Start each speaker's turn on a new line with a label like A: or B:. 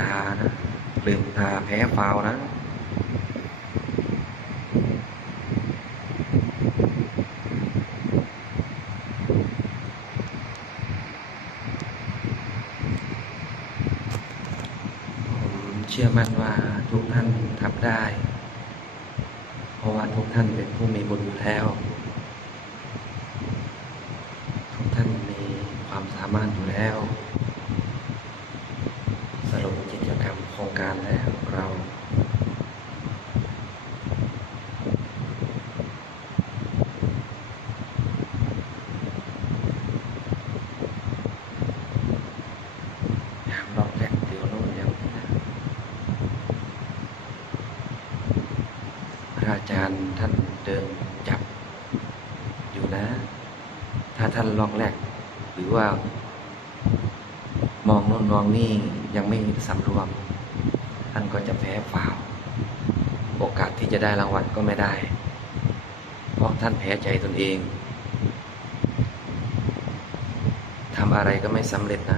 A: ตานะลืมตาแพ้ฟาวนะผมเชื่อมั่นว่าทุกท่านทำได้ เพราะว่าทุกท่านเป็นผู้มีบุญอยู่แล้ว ทุกท่านมีความสามารถอยู่แล้ว สรุปกิ จกรรมโครงการแล้วเรารอบแรกเดี๋ยวโน่นยวนี้นะพระอาจารย์ท่านเดินจับอยู่นะ ถ้าท่านลอกแรก หรือว่ามองโน่นมองนี่ยังไม่สำรวม ท่านก็จะแพ้ฝ่า โอกาสที่จะได้รางวัลก็ไม่ได้ เพราะท่านแพ้ใจตนเองทำอะไรก็ไม่สำเร็จนะ